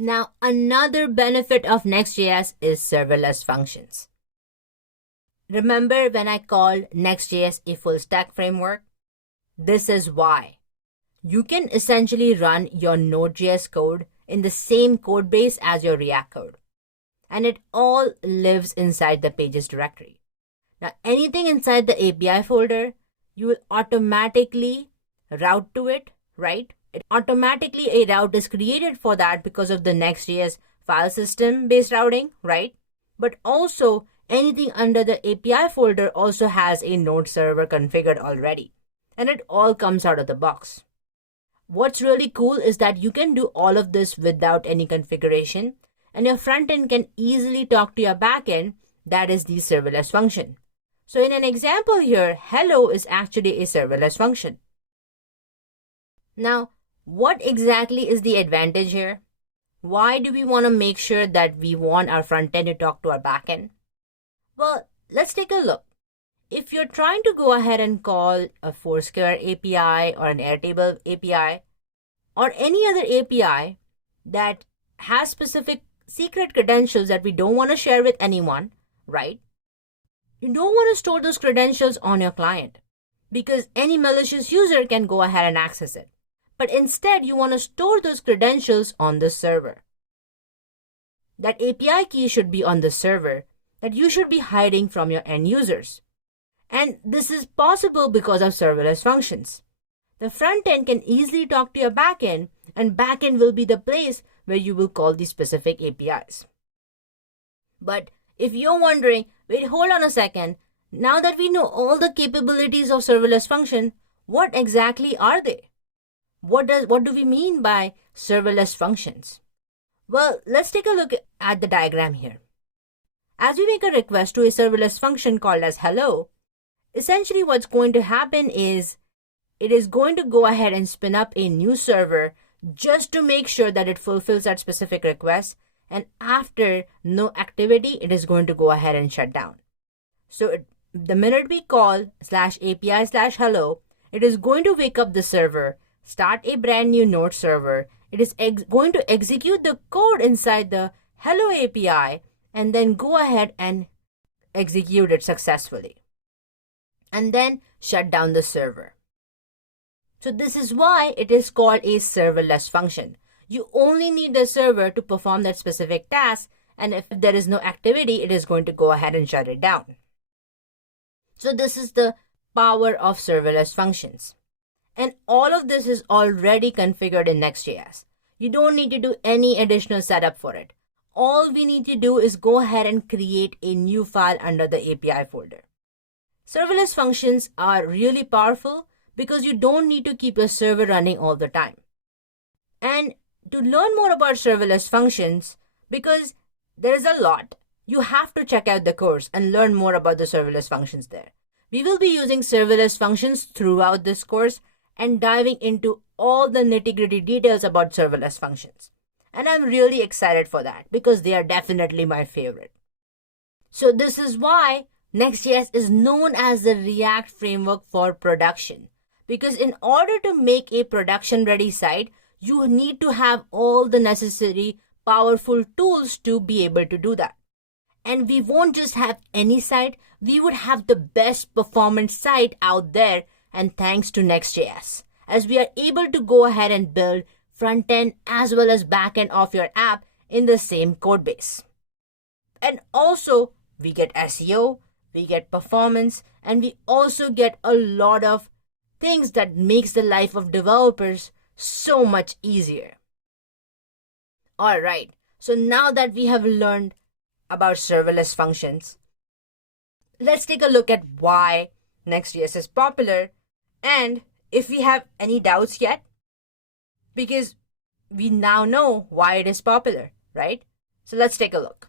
Now, another benefit of Next.js is serverless functions. Remember when I called Next.js a full stack framework? This is why. You can essentially run your Node.js code in the same code base as your React code. And it all lives inside the pages directory. Now, anything inside the API folder, you will automatically route to it, right? Automatically a route is created for that because of the Next.js file system based routing, right? But also anything under the API folder also has a Node server configured already. And it all comes out of the box. What's really cool is that you can do all of this without any configuration, and your frontend can easily talk to your backend, that is the serverless function. So in an example here, hello is actually a serverless function. Now, what exactly is the advantage here? Why do we want to make sure that we want our frontend to talk to our backend? Well, let's take a look. If you're trying to go ahead and call a Foursquare API or an Airtable API or any other API that has specific secret credentials that we don't want to share with anyone, right? You don't want to store those credentials on your client because any malicious user can go ahead and access it. But instead, you want to store those credentials on the server. That API key should be on the server that you should be hiding from your end users. And this is possible because of serverless functions. The front end can easily talk to your backend, and backend will be the place where you will call these specific APIs. But if you're wondering, wait, hold on a second, now that we know all the capabilities of serverless function, what exactly are they? What do we mean by serverless functions? Well, let's take a look at the diagram here. As we make a request to a serverless function called as hello, essentially what's going to happen is it is going to go ahead and spin up a new server just to make sure that it fulfills that specific request, and after no activity, it is going to go ahead and shut down. So the minute we call /API/hello, it is going to wake up the server, start a brand new Node server. It is going to execute the code inside the hello API and then go ahead and execute it successfully. And then shut down the server. So this is why it is called a serverless function. You only need the server to perform that specific task, and if there is no activity, it is going to go ahead and shut it down. So this is the power of serverless functions. And all of this is already configured in Next.js. You don't need to do any additional setup for it. All we need to do is go ahead and create a new file under the API folder. Serverless functions are really powerful because you don't need to keep your server running all the time. And to learn more about serverless functions, because there is a lot, you have to check out the course and learn more about the serverless functions there. We will be using serverless functions throughout this course and diving into all the nitty-gritty details about serverless functions. And I'm really excited for that because they are definitely my favorite. So this is why Next.js is known as the React framework for production. Because in order to make a production-ready site, you need to have all the necessary powerful tools to be able to do that. And we won't just have any site, we would have the best performance site out there, and thanks to Next.js, as we are able to go ahead and build front-end as well as back-end of your app in the same code base. And also, we get SEO, we get performance, and we also get a lot of things that makes the life of developers so much easier. Alright, so now that we have learned about serverless functions, let's take a look at why Next.js is popular and if we have any doubts yet, because we now know why it is popular, right? So let's take a look.